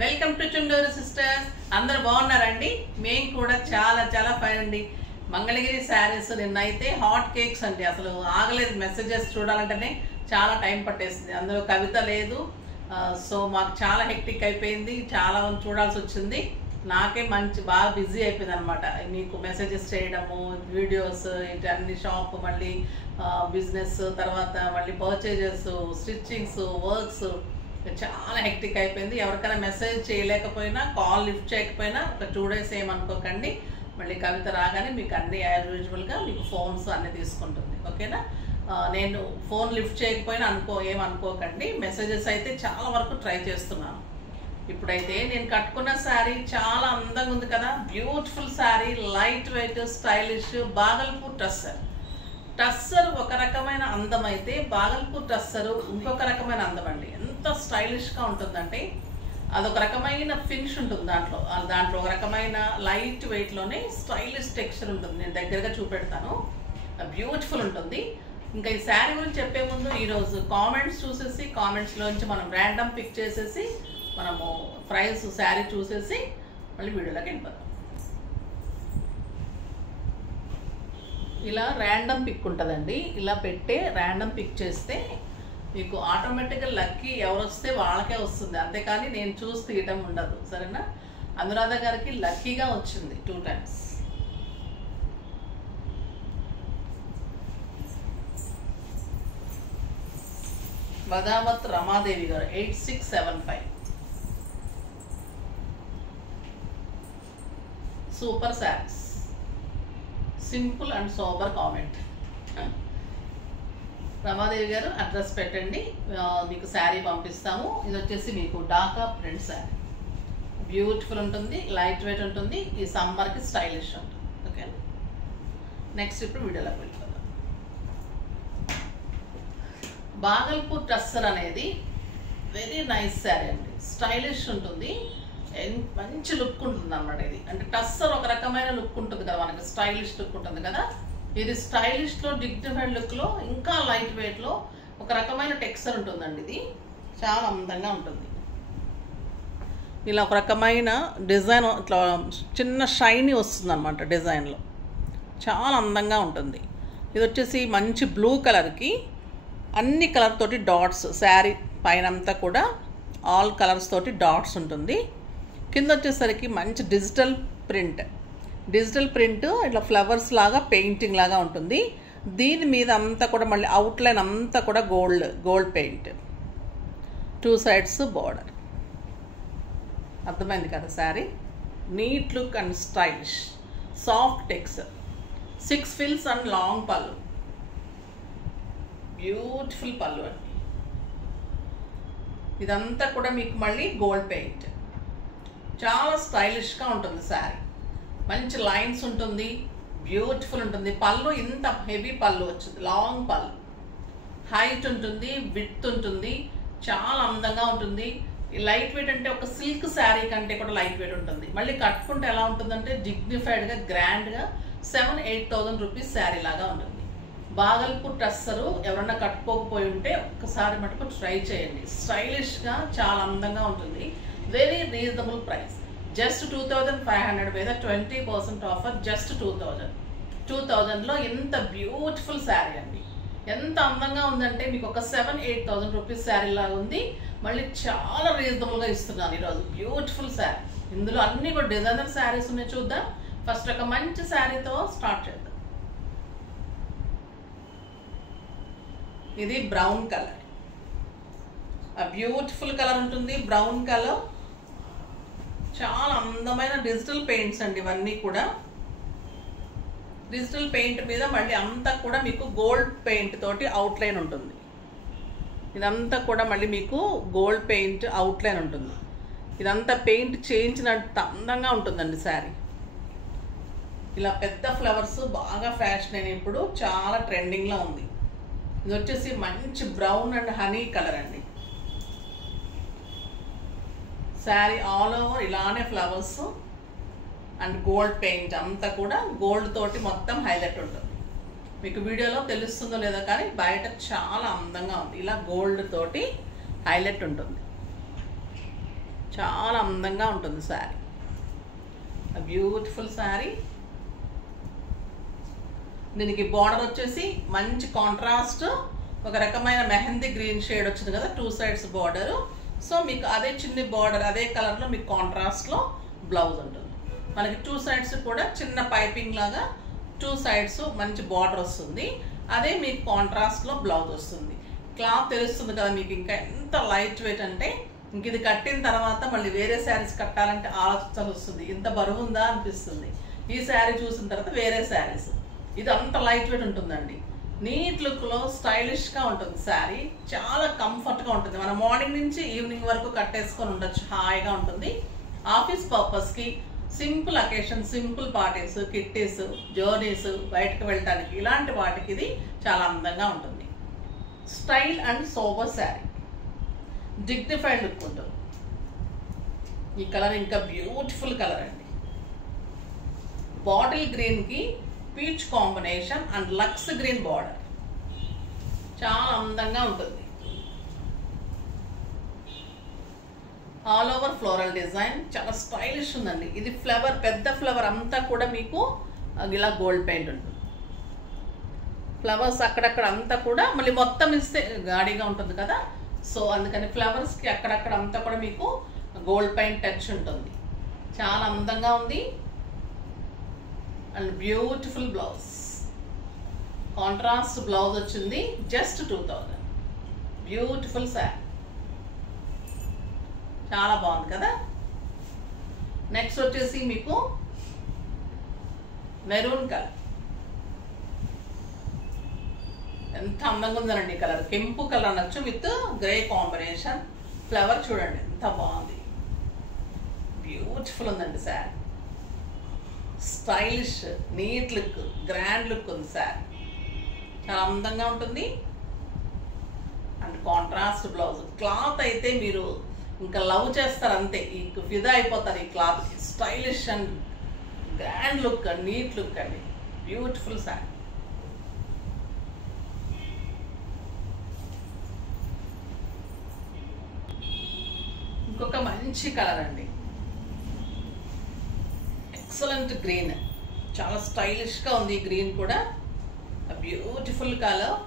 Welcome to Chunduru sisters. అందరూ బాగున్నారండి? మేము కూడా చాలా చాలా ఫైన్ అండి. మంగళగిరి శారీస్ నిన్నైతే హాట్ కేక్స్ అండి, అసలు ఆగలేదు. మెసేజెస్ చూడాలంటేనే చాలా టైం పట్టేసింది. అందులో కవిత లేదు. సో మాకు చాలా హెక్టిక్ అయిపోయింది, చాలా చూడాల్సి వచ్చింది. నాకే బాగా బిజీ అయిపోయింది అనమాట. మీకు మెసేజెస్ చేయడము, వీడియోస్, ఇటన్ని షాప్, మళ్ళీ బిజినెస్, తర్వాత మళ్ళీ పర్చేజెస్, స్టిచ్చింగ్స్, వర్క్స్, చాలా హెక్టిక్ అయిపోయింది. ఎవరికైనా మెసేజ్ చేయలేకపోయినా, కాల్ లిఫ్ట్ చేయకపోయినా ఒక 2 days ఏమనుకోకండి. మళ్ళీ కవిత రాగానే మీకు అన్ని యాజ్ యూజువల్గా మీకు ఫోన్స్ అన్నీ తీసుకుంటుంది, ఓకేనా? నేను ఫోన్ లిఫ్ట్ చేయకపోయినా ఏమనుకోకండి. మెసేజెస్ అయితే చాలా వరకు ట్రై చేస్తున్నాను. ఇప్పుడైతే నేను కట్టుకున్న శారీ చాలా అందంగా ఉంది కదా, beautiful sari, light weight, stylish, Bhagalpur tussar. Tussar ఒక రకమైన అందం అయితే బాగల్పూర్ టస్సరు ఇంకొక రకమైన అందం అండి. ఎంత స్టైలిష్గా ఉంటుందంటే అదొక రకమైన ఫినిష్ ఉంటుంది దాంట్లో ఒక రకమైన లైట్ వెయిట్లోనే స్టైలిష్ టెక్స్చర్ ఉంటుంది. నేను దగ్గరగా చూపెడతాను, బ్యూటిఫుల్ ఉంటుంది. ఇంకా ఈ శారీ గురించి చెప్పే ముందు ఈరోజు కామెంట్స్ చూసేసి, కామెంట్స్లోంచి మనం ర్యాండమ్ పిక్ చేసేసి మనము ప్రైస్ శారీ చూసేసి మళ్ళీ వీడియోలోకి వెళ్ళిపోతాం. ఇలా ర్యాండమ్ పిక్ ఉంటుందండి. ఇలా పెట్టే ర్యాండమ్ పిక్ చేస్తే మీకు ఆటోమేటిక్గా లక్కీ ఎవరు వస్తే వాళ్ళకే వస్తుంది, అంతేకాని నేను చూసి తీయటం ఉండదు, సరేనా? అనురాధ గారికి లక్కీగా వచ్చింది 2 times. బదావత్ రమాదేవి గారు 8675. Super saris, simple and sober comment. Ramadevi గారు అడ్రస్ పెట్టండి, మీకు శారీ పంపిస్తాము. ఇది వచ్చేసి మీకు డాకా ప్రింట్ శారీ, బ్యూటిఫుల్ ఉంటుంది, లైట్ వెయిట్ ఉంటుంది, ఈ సమ్మర్కి స్టైలిష్ ఉంటుంది, ఓకే? నెక్స్ట్ ఇప్పుడు వీడియోలోకి వెళ్ళిపోతాం. బాగల్పూర్ టస్సర్ అనేది వెరీ నైస్ శారీ అండి, స్టైలిష్ ఉంటుంది, మంచి లుక్ ఉంటుంది అన్నమాట. ఇది అంటే టస్సర్ ఒక రకమైన లుక్ ఉంటుంది కదా మనకి, స్టైలిష్ లుక్ ఉంటుంది కదా. ఇది స్టైలిష్లో, డిగ్నిఫైడ్ లుక్లో, ఇంకా లైట్ వెయిట్లో ఒక రకమైన టెక్స్చర్ ఉంటుందండి. ఇది చాలా అందంగా ఉంటుంది. ఇలా ఒక రకమైన డిజైన్, ఇట్లా చిన్న షైనీ వస్తుంది అనమాట డిజైన్లో, చాలా అందంగా ఉంటుంది. ఇది వచ్చేసి మంచి బ్లూ కలర్కి అన్ని కలర్ తోటి డాట్స్, శారీ పైన అంతా కూడా ఆల్ కలర్స్ తోటి డాట్స్ ఉంటుంది. కింద వచ్చేసరికి మంచి డిజిటల్ ప్రింట్ ఇట్లా ఫ్లవర్స్ లాగా, పెయింటింగ్ లాగా ఉంటుంది. దీని మీద అంతా కూడా మళ్ళీ అవుట్లైన్ అంతా కూడా గోల్డ్ పెయింట్, 2 sides బార్డర్. అర్థమైంది కదా sari? Neat look and stylish, soft texture, 6 frills and long pallu, beautiful pallu అండి. ఇదంతా కూడా మీకు మళ్ళీ గోల్డ్ పెయింట్, చాలా స్టైలిష్గా ఉంటుంది శారీ. మంచి లైన్స్ ఉంటుంది, బ్యూటిఫుల్ ఉంటుంది. పళ్ళు ఇంత హెవీ పళ్ళు వచ్చింది, లాంగ్ పళ్ళు, హైట్ ఉంటుంది, విడ్త్ ఉంటుంది, చాలా అందంగా ఉంటుంది. లైట్ వెయిట్ అంటే ఒక సిల్క్ శారీ కంటే కూడా లైట్ వెయిట్ ఉంటుంది. మళ్ళీ కట్టుకుంటే ఎలా ఉంటుందంటే డిగ్నిఫైడ్గా, గ్రాండ్గా 7,000-8,000 రూపీస్ శారీ లాగా ఉంటుంది. బాగల్పూర్ టస్సరు ఎవరన్నా కట్టుకోకపోయి ఉంటే ఒక్కసారి మటుకు ట్రై చేయండి. స్టైలిష్గా చాలా అందంగా ఉంటుంది. వెరీ రీజనబుల్ ప్రైస్, జస్ట్ 2,500 మీద 20% ఆఫర్, జస్ట్ 2,000లో ఇంత బ్యూటిఫుల్ శారీ అండి. ఎంత అందంగా ఉందంటే మీకు ఒక 7,000-8,000 రూపీస్ శారీ లాగా ఉంది. మళ్ళీ చాలా రీజనబుల్గా ఇస్తున్నాను ఈరోజు. బ్యూటిఫుల్ శారీ, ఇందులో అన్ని కూడా డిజైనర్ శారీస్ ఉన్నాయి. చూద్దాం. ఫస్ట్ ఒక మంచి శారీతో స్టార్ట్ చేద్దాం. ఇది బ్రౌన్ కలర్, బ్యూటిఫుల్ కలర్ ఉంటుంది, బ్రౌన్ కలర్. చాలా అందమైన డిజిటల్ పెయింట్స్ అండి ఇవన్నీ కూడా. డిజిటల్ పెయింట్ మీద మళ్ళీ అంతా కూడా మీకు గోల్డ్ పెయింట్ తోటి అవుట్లైన్ ఉంటుంది. ఇదంతా కూడా మళ్ళీ మీకు గోల్డ్ పెయింట్ అవుట్లైన్ ఉంటుంది. ఇదంతా పెయింట్ చేయించినంత అందంగా ఉంటుందండి శారీ. ఇలా పెద్ద ఫ్లవర్స్ బాగా ఫ్యాషన్ అయిన, ఇప్పుడు చాలా ట్రెండింగ్లో ఉంది. ఇది వచ్చేసి మంచి బ్రౌన్ అండ్ హనీ కలర్ అండి. శారీ ఆల్ ఓవర్ ఇలానే ఫ్లవర్స్ అండ్ గోల్డ్ పెయింట్, అంతా కూడా గోల్డ్ తోటి మొత్తం హైలైట్ ఉంటుంది. మీకు వీడియోలో తెలుస్తుందో లేదో కానీ బయట చాలా అందంగా ఉంది. ఇలా గోల్డ్ తోటి హైలైట్ ఉంటుంది. చాలా అందంగా ఉంటుంది శారీ. బ్యూటిఫుల్ శారీ. దీనికి బార్డర్ వచ్చేసి మంచి కాంట్రాస్ట్ ఒక రకమైన మెహందీ గ్రీన్ షేడ్ వచ్చింది కదా, 2 సైడ్స్ బార్డర్. సో మీకు అదే చిన్న బార్డర్ అదే కలర్లో మీకు కాంట్రాస్ట్లో బ్లౌజ్ ఉంటుంది. మనకి 2 సైడ్స్ కూడా చిన్న పైపింగ్ లాగా 2 సైడ్స్ మంచి బార్డర్ వస్తుంది. అదే మీకు కాంట్రాస్ట్లో బ్లౌజ్ వస్తుంది. క్లాత్ తెలుస్తుంది కదా మీకు, ఇంకా ఎంత లైట్ వెయిట్ అంటే ఇంక ఇది కట్టిన తర్వాత మళ్ళీ వేరే శారీస్ కట్టాలంటే ఆలోచన వస్తుంది, ఇంత బరువు ఉందా అనిపిస్తుంది. ఈ శారీ చూసిన తర్వాత వేరే శారీస్, ఇది అంత లైట్ వెయిట్ ఉంటుందండి. నీట్ లుక్లో స్టైలిష్గా ఉంటుంది శారీ. చాలా కంఫర్ట్గా ఉంటుంది. మనం మార్నింగ్ నుంచి ఈవినింగ్ వరకు కట్టేసుకొని ఉండొచ్చు, హాయిగా ఉంటుంది. ఆఫీస్ పర్పస్కి, simple occasion, simple parties, kitties, journeys, బయటకు వెళ్ళటానికి ఇలాంటి వాటికి ఇది చాలా అందంగా ఉంటుంది. Style and sober sari, dignified look ఉంటుంది. ఈ కలర్ ఇంకా బ్యూటిఫుల్ కలర్ అండి. బాటిల్ గ్రీన్కి peach combination and luxe green border, చాలా అందంగా ఉంటుంది. ఆల్ ఓవర్ ఫ్లోరల్ డిజైన్, చాలా స్టైలిష్ ఉందండి. ఇది ఫ్లవర్, పెద్ద ఫ్లవర్ అంతా కూడా మీకు ఇలా గోల్డ్ పెయింట్ ఉంటుంది. ఫ్లవర్స్ అక్కడక్కడ అంతా కూడా మళ్ళీ మొత్తం ఇస్తే గాడిగా ఉంటుంది కదా, సో అందుకని ఫ్లవర్స్కి అక్కడక్కడ అంతా కూడా మీకు గోల్డ్ పెయింట్ టచ్ ఉంటుంది. చాలా అందంగా ఉంది. And beautiful blouse, contrast blouse వచ్చింది. జస్ట్ 2000. బ్యూటిఫుల్ శారీ, చాలా బాగుంది కదా. నెక్స్ట్ వచ్చేసి మీకు మెరూన్ కలర్, ఎంత అందంగా ఉందనండి ఈ కలర్. కెంపు కలర్ అనొచ్చు విత్ గ్రే కాంబినేషన్. ఫ్లవర్ చూడండి ఎంత బాగుంది, బ్యూటిఫుల్ ఉందండి sari. Stylish, neat look, grand look ఉంది శారీ. చాలా అందంగా ఉంటుంది. And contrast blouse. క్లాత్ అయితే మీరు ఇంకా లవ్ చేస్తారు అంతే, ఈ ఫిదా అయిపోతారు ఈ క్లాత్కి. Stylish and grand look and neat look అండి. బ్యూటిఫుల్ శారీ. ఇంకొక మంచి కలర్ అండి, ఎక్సలెంట్ గ్రీన్, చాలా స్టైలిష్గా ఉంది. ఈ గ్రీన్ కూడా beautiful colour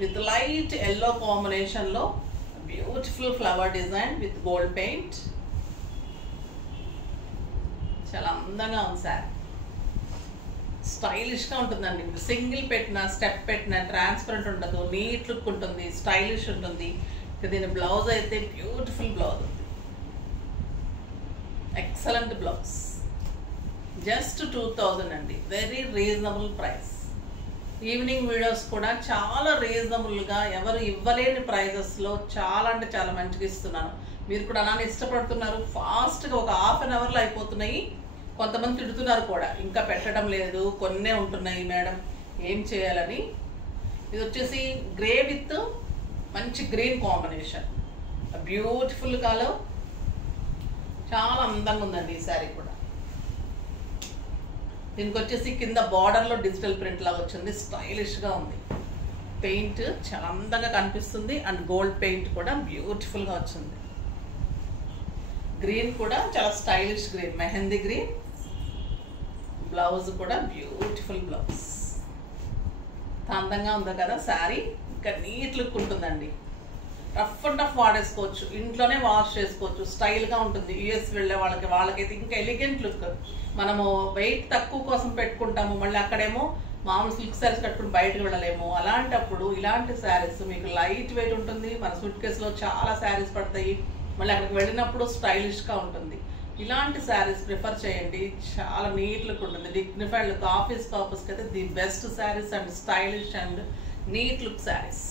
with light yellow కాంబినేషన్లో beautiful flower design with gold paint. చాలా అందంగా ఉంది సార్. స్టైలిష్గా ఉంటుందండి. సింగిల్ పెట్టిన, స్టెప్ పెట్టిన ట్రాన్స్పరెంట్ ఉండదు, నీట్ లుక్ ఉంటుంది, స్టైలిష్ ఉంటుంది. దీని బ్లౌజ్ అయితే బ్యూటిఫుల్ బ్లౌజ్ ఉంది, ఎక్సలెంట్ బ్లౌజ్. జస్ట్ 2000 అండి, very reasonable price. Evening videos కూడా చాలా రీజనబుల్గా, ఎవరు ఇవ్వలేని ప్రైజెస్లో చాలా అంటే చాలా మంచిగా ఇస్తున్నాను. మీరు కూడా అలానే ఇష్టపడుతున్నారు. ఫాస్ట్గా ఒక హాఫ్ అన్ అవర్లో అయిపోతున్నాయి. కొంతమంది తిడుతున్నారు కూడా, ఇంకా పెట్టడం లేదు, కొన్నే ఉంటున్నాయి మేడం, ఏం చేయాలని. ఇది వచ్చేసి గ్రే విత్ మంచి గ్రీన్ కాంబినేషన్, బ్యూటిఫుల్ కలర్. చాలా అందంగా ఉందండి ఈ శారీ కూడా. దీనికి వచ్చేసి కింద బార్డర్లో డిజిటల్ ప్రింట్ లాగా వచ్చింది, స్టైలిష్గా ఉంది. పెయింట్ చాలా అందంగా కనిపిస్తుంది అండ్ గోల్డ్ పెయింట్ కూడా బ్యూటిఫుల్గా వచ్చింది. గ్రీన్ కూడా చాలా stylish green, mehndi green. Blouse కూడా బ్యూటిఫుల్ బ్లౌజ్. అందంగా ఉంది కదా శారీ. ఇంకా నీట్ లుక్ ఉంటుందండి. రఫ్ అండ్ టఫ్ వాడేసుకోవచ్చు, ఇంట్లోనే వాష్ చేసుకోవచ్చు, స్టైల్గా ఉంటుంది. యూఎస్ వెళ్ళే వాళ్ళకైతే ఇంకా ఎలిగెంట్ లుక్. మనము వెయిట్ తక్కువ కోసం పెట్టుకుంటాము, మళ్ళీ అక్కడేమో మామూలు సిల్క్ శారీస్ కట్టుకుని బయటకు వెళ్ళలేము. అలాంటప్పుడు ఇలాంటి శారీస్ మీకు లైట్ వెయిట్ ఉంటుంది. మన సూట్ కేసులో చాలా శారీస్ పడతాయి, మళ్ళీ అక్కడికి వెళ్ళినప్పుడు స్టైలిష్గా ఉంటుంది. ఇలాంటి శారీస్ ప్రిఫర్ చేయండి, చాలా నీట్ లుక్ ఉంటుంది, డిగ్నిఫైడ్ లుక్. ఆఫీస్ పర్పస్కి అయితే the best saris and stylish and neat look saris.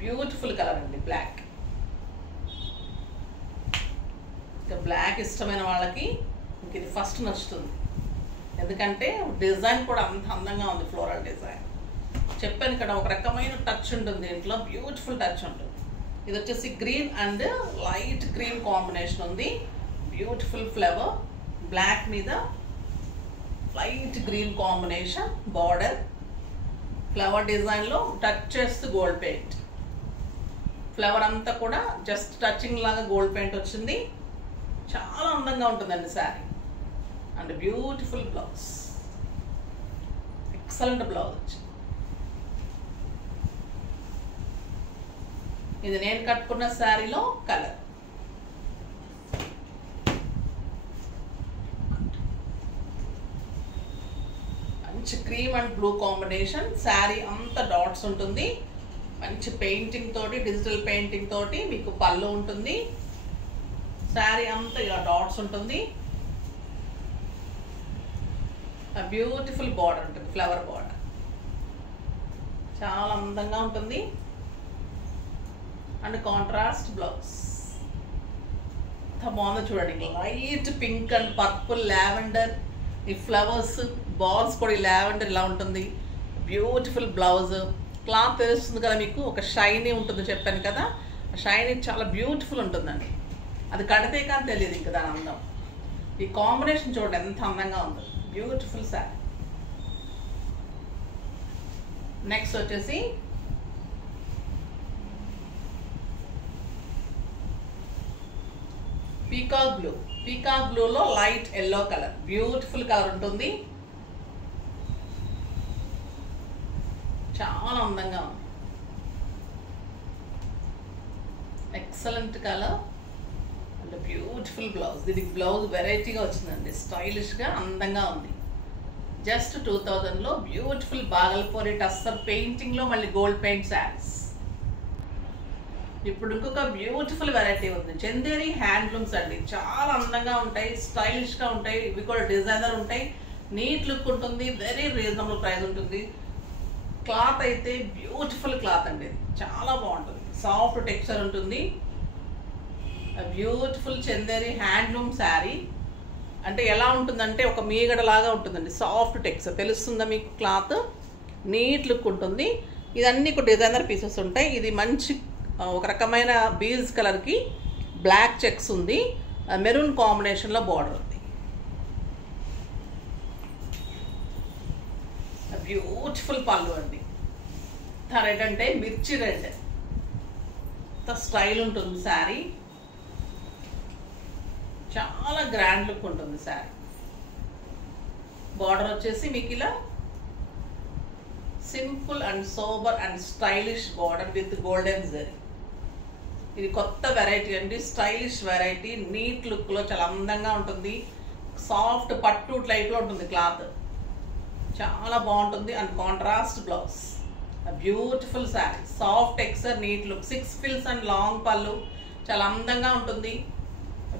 Beautiful colour అండి, బ్లాక్. ఇంకా బ్లాక్ ఇష్టమైన వాళ్ళకి ఇంక ఇది ఫస్ట్ నచ్చుతుంది, ఎందుకంటే డిజైన్ కూడా అంత అందంగా ఉంది, ఫ్లోరల్ డిజైన్. చెప్పాను ఇక్కడ ఒక రకమైన టచ్ ఉంటుంది దీంట్లో, బ్యూటిఫుల్ టచ్ ఉంటుంది. ఇది వచ్చేసి green and light green combination ఉంది, బ్యూటిఫుల్ ఫ్లవర్. బ్లాక్ మీద light green combination border, flower డిజైన్లో టచ్ చేస్తూ గోల్డ్ పెయింట్. ఫ్లవర్ అంతా కూడా జస్ట్ టచింగ్ లాగా గోల్డ్ పెయింట్ వచ్చింది. చాలా అందంగా ఉంటుందండి sari. And beautiful blouse, excellent blouse వచ్చింది. ఇది నేను కట్టుకున్న శారీలో కలర్. మంచి cream and blue combination. Sari అంతా డాట్స్ ఉంటుంది. మంచి పెయింటింగ్ తోటి, డిజిటల్ పెయింటింగ్ తోటి మీకు పళ్ళు ఉంటుంది. శారీ అంతా ఇలా డాట్స్ ఉంటుంది. బ్యూటిఫుల్ బార్డర్ ఉంటుంది, ఫ్లవర్ బార్డర్. చాలా అందంగా ఉంటుంది. And contrast blouse. ఎంత బాగుందో చూడండి. Light pink and purple, lavender, ఈ ఫ్లవర్స్ బాల్స్ కూడా ఈ లావెండర్ ఇలా ఉంటుంది. Beautiful blouse. క్లాత్ తెలుస్తుంది కదా మీకు, ఒక షైనీ ఉంటుంది చెప్పాను కదా. షైనీ చాలా బ్యూటిఫుల్ ఉంటుందండి. అది కడితే కానీ తెలియదు ఇంకా దాని అందం. ఈ కాంబినేషన్ చూడండి ఎంత అందంగా ఉందో. బ్యూటిఫుల్ శారీ. నెక్స్ట్ వచ్చేసి పీకాక్ బ్లూ. పీకాక్ బ్లూలో light yellow colour, beautiful colour ఉంటుంది. చాలా అందంగా ఉంది. Excellent colour and beautiful blouse. దీనికి బ్లౌజ్ వెరైటీగా వచ్చిందండి, స్టైలిష్గా అందంగా ఉంది. జస్ట్ 2000లో బ్యూటిఫుల్ బాగల్పూరి టస్సర్ పెయింటింగ్లో మళ్ళీ గోల్డ్ పెయింట్ శారీస్. ఇప్పుడు ఇంకొక బ్యూటిఫుల్ వెరైటీ ఉంది, చందేరి హ్యాండ్లూమ్స్ అండి. చాలా అందంగా ఉంటాయి, స్టైలిష్గా ఉంటాయి. ఇవి కూడా డిజైనర్ ఉంటాయి, నీట్ లుక్ ఉంటుంది, వెరీ రీజనబుల్ ప్రైస్ ఉంటుంది. క్లాత్ అయితే బ్యూటిఫుల్ క్లాత్ అండి, చాలా బాగుంటుంది. సాఫ్ట్ టెక్స్చర్ ఉంటుంది. Beautiful Chanderi handloom sari. అంటే ఎలా ఉంటుందంటే ఒక మీగడ లాగా ఉంటుందండి, సాఫ్ట్ టెక్స్చర్. తెలుస్తుందా మీకు? క్లాత్ నీట్ లుక్ ఉంటుంది. ఇదన్నీ డిజైనర్ పీసెస్ ఉంటాయి. ఇది మంచి ఒక రకమైన బీజ్ కలర్కి బ్లాక్ చెక్స్ ఉంది, మెరూన్ కాంబినేషన్లో బార్డర్ ఉంది. బ్యూటిఫుల్ పళ్ళు అండి. రెడ్ అంటే మిర్చి రెడ్, స్టైల్ ఉంటుంది శారీ. చాలా గ్రాండ్ లుక్ ఉంటుంది శారీ. బార్డర్ వచ్చేసి మీకు ఇలా simple and sober and stylish border with golden zari. ఇది కొత్త వెరైటీ అండి, స్టైలిష్ వెరైటీ. నీట్ లుక్లో చాలా అందంగా ఉంటుంది. సాఫ్ట్ పట్టు టైప్లో ఉంటుంది క్లాత్, చాలా బాగుంటుంది. And contrast blouse. Beautiful sari, soft texture, neat look. 6 frills and long pallu, చాలా అందంగా ఉంటుంది.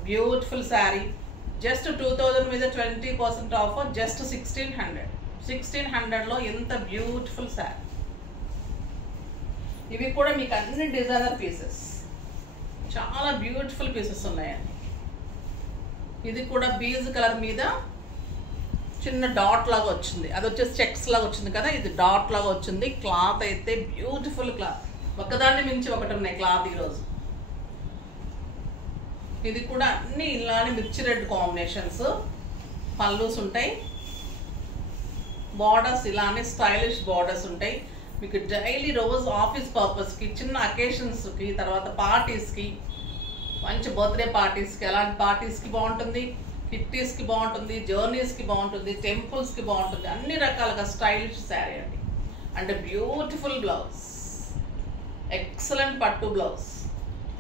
బ్యూటిఫుల్ శారీ. జస్ట్ 2000 మీద 20% ఆఫర్, జస్ట్ 1600. 1600లో ఎంత బ్యూటిఫుల్ శారీ. ఇవి కూడా మీకు అన్ని డిజైనర్ పీసెస్, చాలా బ్యూటిఫుల్ పీసెస్ ఉన్నాయండి. ఇది కూడా బీజ్ కలర్ మీద చిన్న డాట్ లాగా వచ్చింది, అది వచ్చేసి చెక్స్ లాగా వచ్చింది కదా, ఇది డాట్ లాగా వచ్చింది. క్లాత్ అయితే బ్యూటిఫుల్ క్లాత్, ఒకదాన్ని మించి ఒకటి ఉన్నాయి క్లాత్ ఈరోజు. ఇది కూడా అన్ని ఇలానే మిర్చి రెడ్ కాంబినేషన్స్. పల్లూస్ ఉంటాయి, బార్డర్స్ ఇలానే స్టైలిష్ బార్డర్స్ ఉంటాయి. మీకు డైలీ రోజు ఆఫీస్ పర్పస్కి, చిన్న అకేషన్స్కి, తర్వాత పార్టీస్కి, మంచి బర్త్డే పార్టీస్కి, అలాంటి పార్టీస్కి బాగుంటుంది. కిట్టీస్కి బాగుంటుంది, జర్నీస్కి బాగుంటుంది, టెంపుల్స్కి బాగుంటుంది. అన్ని రకాలుగా స్టైలిష్ శారీ అండి. అండ్ బ్యూటిఫుల్ బ్లౌజ్, ఎక్సలెంట్ పట్టు బ్లౌజ్,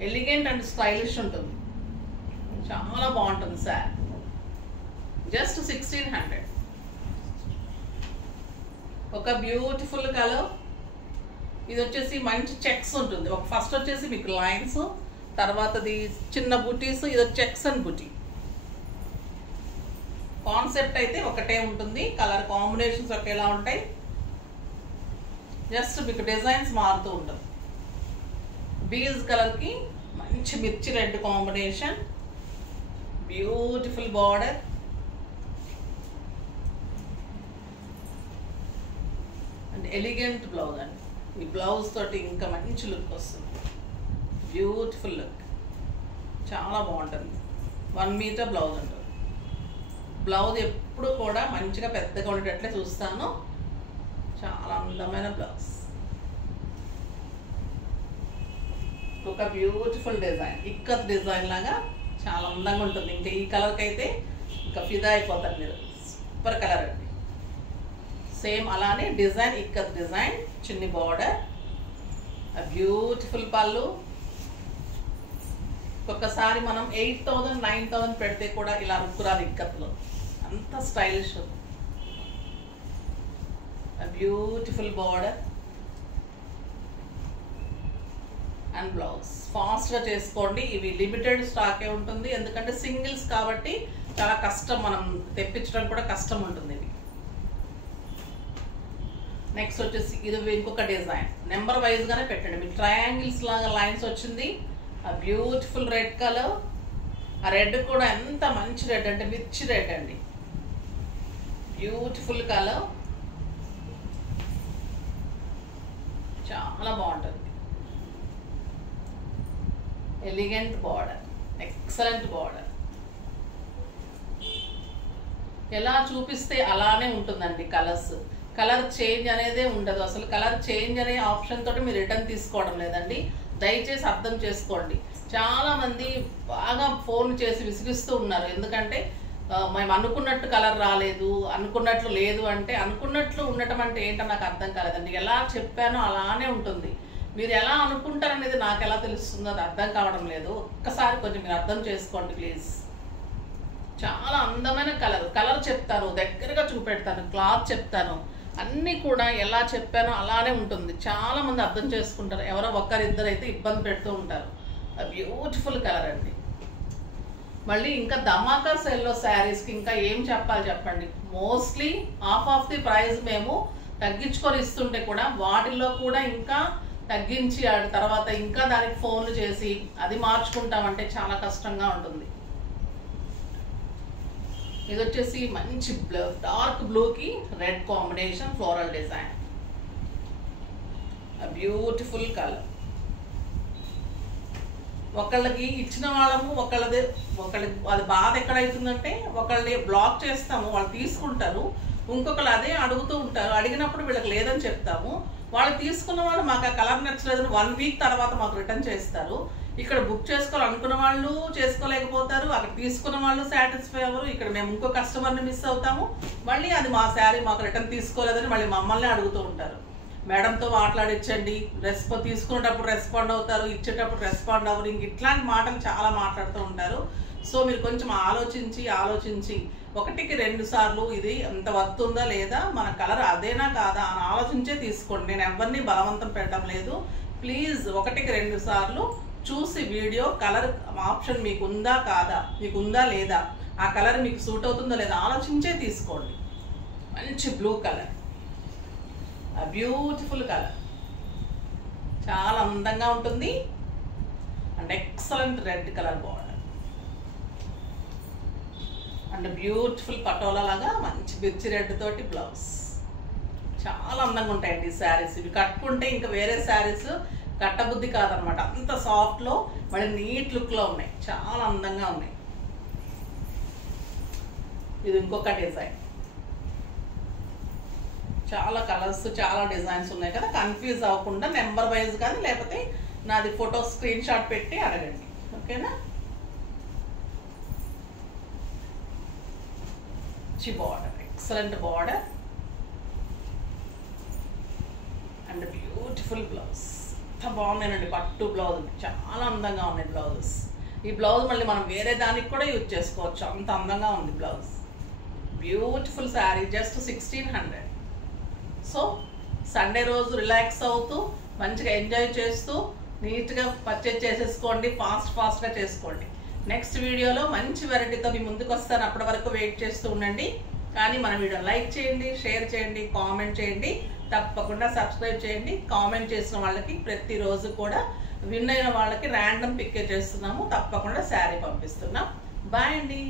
ఎలిగెంట్ అండ్ స్టైలిష్ ఉంటుంది. చాలా బాగుంటుంది శారీ. జస్ట్ 1600. ఒక బ్యూటిఫుల్ కలర్. ఇది వచ్చేసి మంచి చెక్స్ ఉంటుంది. ఒక ఫస్ట్ వచ్చేసి మీకు లైన్స్, తర్వాతది చిన్న బుటీస్, ఇది చెక్స్ అండ్ బుటీ. కాన్సెప్ట్ అయితే ఒకటే ఉంటుంది, కలర్ కాంబినేషన్స్ ఒకేలా ఉంటాయి. జస్ట్ మీకు డిజైన్స్ మారుతూ ఉంటుంది. బీజ్ కలర్కి మంచి మిర్చి red combination, beautiful border. And elegant blouse అండి. ఈ బ్లౌజ్ తోటి ఇంకా మంచి లుక్ వస్తుంది, బ్యూటిఫుల్ లుక్, చాలా బాగుంటుంది. 1 మీటర్ బ్లౌజ్ ఉంటుంది. బ్లౌజ్ ఎప్పుడు కూడా మంచిగా పెద్దగా ఉండేటట్లే చూస్తాను. చాలా అందమైన బ్లౌజ్. ఒక బ్యూటిఫుల్ డిజైన్, ఇక్కత్ డిజైన్ లాగా చాలా అందంగా ఉంటుంది. ఇంకా ఈ కలర్కి అయితే ఇంకా ఫిదా అయిపోతారు మీరు. సూపర్ కలర్ అండి. సేమ్ అలానే డిజైన్, ఇక్కత్ డిజైన్, చిన్ని బార్డర్, బ్యూటిఫుల్ పళ్ళు. ఒక్కసారి మనం 8,000 9,000 పెడితే కూడా ఇలా రుక్కురాదు ఇక్కత్లో, అంత stylish. Beautiful border and blouse. ఫాస్ట్గా చేసుకోండి, ఇవి లిమిటెడ్ స్టాకే ఉంటుంది ఎందుకంటే సింగిల్స్ కాబట్టి చాలా కష్టం, మనం తెప్పించడం కూడా కష్టం ఉంటుంది. ఇవి నెక్స్ట్ వచ్చేసి ఇది ఇంకొక డిజైన్, నెంబర్ వైజ్గానే పెట్టండి. మీకు ట్రయాంగిల్స్ లాగా లైన్స్ వచ్చింది. ఆ బ్యూటిఫుల్ రెడ్ కలర్, ఆ రెడ్ కూడా ఎంత మంచి రెడ్ అంటే మిర్చి రెడ్ అండి. బ్యూటిఫుల్ కలర్, చాలా బాగుంటుంది. Elegant border, excellent border. ఎలా చూపిస్తే అలానే ఉంటుందండి కలర్స్. కలర్ చేంజ్ అనేదే ఉండదు అసలు. కలర్ చేంజ్ అనే ఆప్షన్ తోటి మీరు రిటర్న్ తీసుకోవడం లేదండి, దయచేసి అర్థం చేసుకోండి. చాలా మంది బాగా ఫోన్ చేసి విసిగిస్తూ ఉన్నారు, ఎందుకంటే మేము అనుకున్నట్టు కలర్ రాలేదు, అనుకున్నట్లు లేదు అంటే. అనుకున్నట్లు ఉండటం అంటే ఏంటో నాకు అర్థం కాలేదండి. ఎలా చెప్పానో అలానే ఉంటుంది. మీరు ఎలా అనుకుంటారనేది నాకు ఎలా తెలుస్తుందో అది అర్థం కావడం లేదు. ఒక్కసారి కొంచెం మీరు అర్థం చేసుకోండి ప్లీజ్. చాలా అందమైన కలర్, కలర్ చెప్తాను, దగ్గరగా చూపెడతాను, క్లాత్ చెప్తాను, అన్నీ కూడా ఎలా చెప్పానో అలానే ఉంటుంది. చాలా మంది అర్థం చేసుకుంటారు, ఎవరో ఒక్కరిద్దరు అయితే ఇబ్బంది పెడుతూ ఉంటారు. బ్యూటిఫుల్ కలర్ అండి. మళ్ళీ ఇంకా ధమాకా సెల్లో శారీస్కి ఇంకా ఏం చెప్పాలి చెప్పండి. మోస్ట్లీ ఆఫ్ ది ప్రైస్ మేము తగ్గించుకొని ఇస్తుంటే కూడా వాటిల్లో కూడా ఇంకా తగ్గించి తర్వాత ఇంకా దానికి ఫోన్లు చేసి అది మార్చుకుంటామంటే చాలా కష్టంగా ఉంటుంది. ఇది వచ్చేసి మంచి డార్క్ బ్లూకి red combination floral design, beautiful colour. ఒకళ్ళకి ఇచ్చిన వాళ్ళము ఒకళ్ళది అది బాధ ఎక్కడైతుందంటే ఒకళ్ళని బ్లాక్ చేస్తాము, వాళ్ళు తీసుకుంటారు, ఇంకొకళ్ళు అదే అడుగుతూ ఉంటారు. అడిగినప్పుడు వీళ్ళకి లేదని చెప్తాము. వాళ్ళు తీసుకున్న వాళ్ళు మాకు ఆ కలర్ నచ్చలేదని 1 వీక్ తర్వాత మాకు రిటర్న్ చేస్తారు. ఇక్కడ బుక్ చేసుకోవాలనుకున్న వాళ్ళు చేసుకోలేకపోతారు, అక్కడ తీసుకున్న వాళ్ళు సాటిస్ఫై అవ్వరు. ఇక్కడ మేము ఇంకో కస్టమర్ని మిస్ అవుతాము, మళ్ళీ అది మా శారీ మాకు రిటర్న్ తీసుకోలేదని మళ్ళీ మమ్మల్ని అడుగుతూ ఉంటారు. మేడంతో మాట్లాడించండి, తీసుకునేటప్పుడు రెస్పాండ్ అవుతారు, ఇచ్చేటప్పుడు రెస్పాండ్ అవ్వరు, ఇంక ఇట్లాంటి మాటలు చాలా మాట్లాడుతూ ఉంటారు. సో మీరు కొంచెం ఆలోచించి 1కి 2 సార్లు ఇది ఎంత వస్తుందా లేదా, మన కలర్ అదేనా కాదా అని ఆలోచించే తీసుకోండి. నేను ఎవరిని బలవంతం పెట్టడం లేదు. ప్లీజ్ 1కి 2 సార్లు చూసి వీడియో కలర్ ఆప్షన్ మీకు ఉందా కాదా, మీకు ఉందా లేదా, ఆ కలర్ మీకు సూట్ అవుతుందా లేదా ఆలోచించే తీసుకోండి. మంచి బ్లూ కలర్, బ్యూటిఫుల్ కలర్, చాలా అందంగా ఉంటుంది. And excellent red colour border and beautiful patola లాగా మంచి మిర్చి రెడ్ తోటి బ్లౌజ్. చాలా అందంగా ఉంటాయండి ఈ శారీస్. ఇవి కట్టుకుంటే ఇంకా వేరే శారీస్ కట్టబుద్ధి కాదనమాట, అంత సాఫ్ట్లో మళ్ళీ నీట్ లుక్లో ఉన్నాయి, చాలా అందంగా ఉన్నాయి. ఇది ఇంకొక డిజైన్, చాలా కలర్స్ చాలా డిజైన్స్ ఉన్నాయి కదా, కన్ఫ్యూజ్ అవ్వకుండా నెంబర్ వైజ్ కానీ లేకపోతే నాది ఫోటో స్క్రీన్ షాట్ పెట్టి అడగండి, ఓకేనా. Border, excellent border and beautiful blouse. ఎంత బాగున్నాయండి పట్టు బ్లౌజ్, చాలా అందంగా ఉన్నాయి బ్లౌజెస్. ఈ బ్లౌజ్ మళ్ళీ మనం వేరే దానికి కూడా యూజ్ చేసుకోవచ్చు, అంత అందంగా ఉంది blouse. Beautiful sari, just 1600. So Sunday రోజు రిలాక్స్ అవుతూ మంచిగా ఎంజాయ్ చేస్తూ నీట్గా పర్చేజ్ చేసేసుకోండి, ఫాస్ట్గా చేసుకోండి. నెక్స్ట్ వీడియోలో మంచి వెరైటీతో మీ ముందుకు వస్తాను, అప్పటి వరకు వెయిట్ చేస్తూ ఉండండి. కానీ మన వీడియో లైక్ చేయండి, షేర్ చేయండి, కామెంట్ చేయండి, తప్పకుండా సబ్స్క్రైబ్ చేయండి. కామెంట్ చేసిన వాళ్ళకి ప్రతిరోజు కూడా విన్ అయిన వాళ్ళకి ర్యాండమ్ పిక్ చేస్తున్నాము, తప్పకుండా శారీ పంపిస్తున్నాం. బాయ్ అండి.